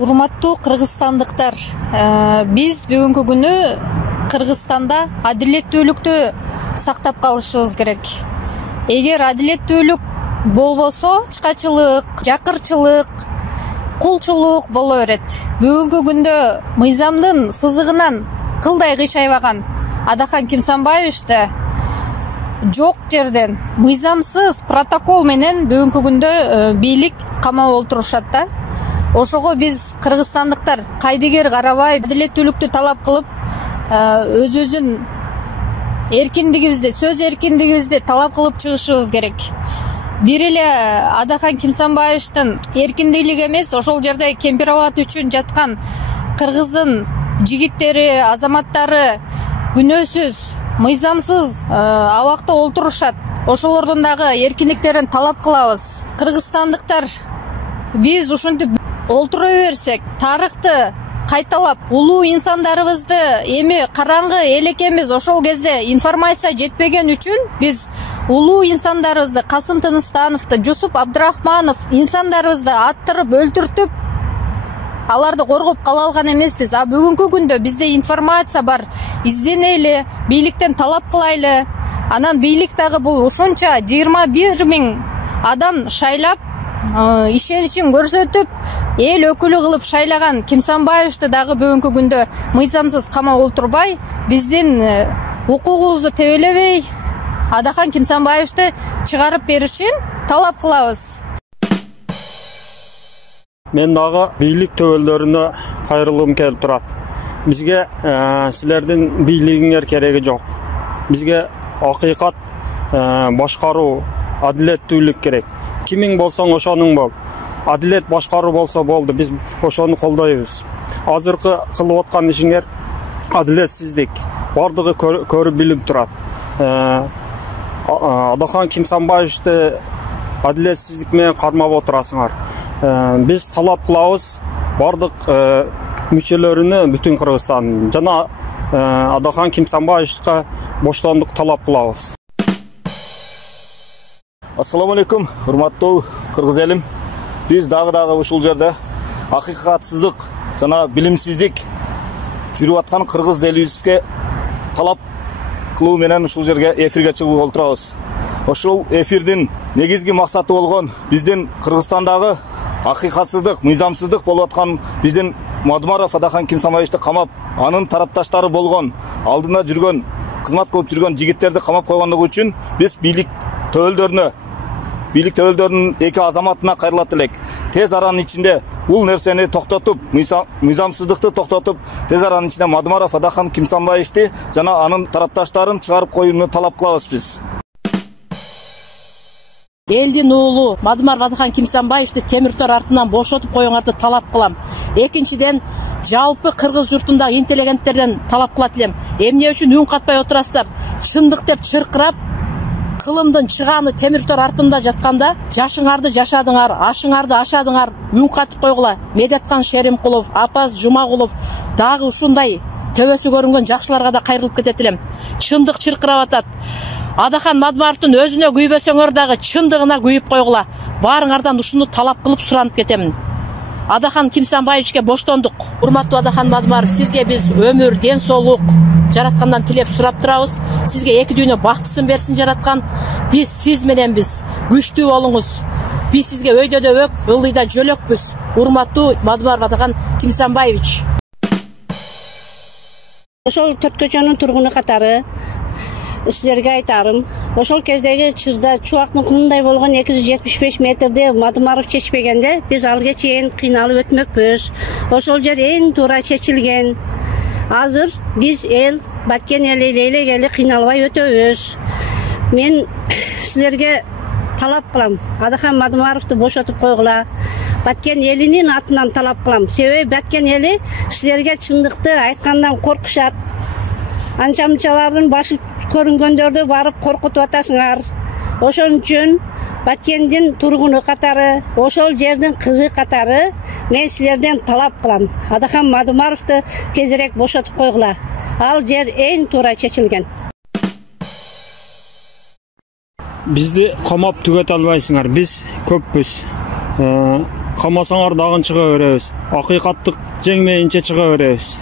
Урматтуу кыргызстандыктар, биз бүгүнкү күнү Кыргызстанда адилеттүүлүктү сактап калышыбыз керек. Эгер адилеттүүлүк болбосо, чачкачылык, жакырчылык, кулчулук боло берет. Бүгүнкү күндө мыйзамдын сызыгынан кылдай кыйшайбаган Адахан Кимсанбаевичти жок жерден мыйзамсыз протокол менен бүгүнкү күндө бийлик камап олтурушат да. Ошого биз кыргызстандыктар кайдыгер карабай адилеттүүлүктү талап кылып, өзүбүздүн эркиндигибизди, сөз эркиндигибизди талап кылып чыгышыбыз керек. Бир эле Адахан Кимсанбаевичтин эркиндиги эмес, ошол жерде кемпир-абад үчүн жаткан кыргыздын жигиттери, азаматтары күнөөсүз, мыйзамсыз абакта олтурушат. Ошолордун дагы эркиндиктерин талап кылабыз. Кыргызстандыктар биз ушинтип олтура берсек, тарыхты кайталап, улуу инсандарыбызды эми караңгы эл экенбиз, ошол кезде информация жетпеген үчүн биз улуу инсандарыбызды, Касым Тыныстановду, Жусуп Абдрахманов инсандарыбызды аттырып, өлтүртүп, аларды коргоп кала алган эмеспиз. А бүгүнкү күндө бизде информация бар. Изденели, бийликтен талап кылайлы. Анан бийлик дагы бул ушунча 21 000 адам шайлап, ишеничин көрсөтүп, эл өкүлү кылып шайлаган Кимсанбаевичти дагы бүгүнкү күндө мыйзамсыз камап олтурбай, биздин укугубузду тебелебей, Адахан Кимсанбаевичти чыгарып беришин талап кылабыз. Мен дагы бийлик төбөлдөрүнө кайрылгым келип турат. Бизге силердин бийлигиңер кереги жок. Бизге акыйкат, башкаруу, адилеттүүлүк керек. Кимиң болсоң ошоның бол. Адилет башкаруу болсо болду, биз ошону колдойбуз. Азыркы кылып аткан ишиңер адилетсиздик. Бардыгы көрүп билип турат. Адахан Кимсанбаевичти адилетсиздик менен кармап отурасыңар. Биз талап кылабыз бардык мүчөлөрүнө бүтүн Кыргызстан жана Адахан Кимсанбаевичке боштондук талап кылабыз. Ассаламу алейкум, урматтуу кыргыз элим. Биз дагы ушул жерде акыйкатсыздык жана билимсиздик жүрүп аткан кыргыз элибизге талап кылуу менен ушул жерге эфирге чыгып олтурабыз. Ошол эфирдин негизги максаты болгон биздин Кыргызстандагы акыйкатсыздык, мыйзамсыздык болуп аткан биздин Мадумаров Адахан Кимсанбаевичти камап, анын тарапташтары болгон, алдында жүргөн, кызмат кылып жүргөн жигиттерди камап койгондугу үчүн биз бийлик төбөлдөрүнүн эки азаматына кайрылат элек. Тез аранын ичинде бул нерсени токтотуп, мыйзамсыздыкты токтотуп, тез аранын ичинде Мадумаров Адахан Кимсанбаевичти жана анын тарапташтарын чыгарып коюуну талап кылабыз биз. Элдин уулу Мадумаров Адахан Кимсанбаевичти темир тор артынан бошотуп коюңарды талап кылам. Экинчиден, жалпы кыргыз журтундагы интеллигенттерден талап кылат элем. Эмне үчүн үн катпай отурасыздар? Чындык деп чыркырап, кылымдын чыгааны темир тор артында жатканда, жашыңарды жашадыңар, ашыңарды ашадыңар, үн катып койгула. Медеткан Шеримкулов, Апаз Жумагулов дагы ушундай төбөсү көрүнгөн жакшыларга да кайрылып кетет элем. Чындык чыркырап атат. Адахан Мадумаровдун өзүнө күйбөсөңөр дагы чындыгына күйүп койгула. Баарыңардан ушуну талап кылып суранып кетемин. Адахан Кимсанбаевичке боштондук. Урматтуу Адахан Мадумаров, сизге биз өмүр, ден соолук жараткандан тилеп сурап турабыз. Сизге эки дүйнө бактысын берсин жараткан. Биз сиз мененбиз. Күчтүү болуңуз. Биз сизге өйдөдө өк, ылдыйда жөлөкпүз. Урматтуу Мадумаров Адахан Кимсанбаевич. Ошол төрт көчөнүн тургуну катары силерге айтарым. Ошол кездеги чырда чубактын кумундай болгон 275 метрде Мадумаров чечпегенде, биз алга чейин кыйналып өтмөкпүз. Ошол жер эң туура чечилген. Азыр биз эл, баткен эли элегели кыйналбай өтөбүз. Мен силерге талап кылам. Адахан Мадумаровду бошотуп койгула. Баткен элинин атынан талап кылам. Себеби баткен эли силерге чындыкты айткандан коркушат. Анча-мынчалардын башы көрүнгөндөрдү барып коркутуп атасыңар. Ошон үчүн Баткендин тургуну катары, ошол жердин кызы катары мен силерден талап кылам. Адахан Мадумаровду тезирээк бошотуп койгула. Ал жер эң туура чечилген. Бизди камап түгөтө албайсыңар. Биз көппүз. камасаңар дагы чыга беребиз. Акыйкаттык жеңмейинче чыга беребиз.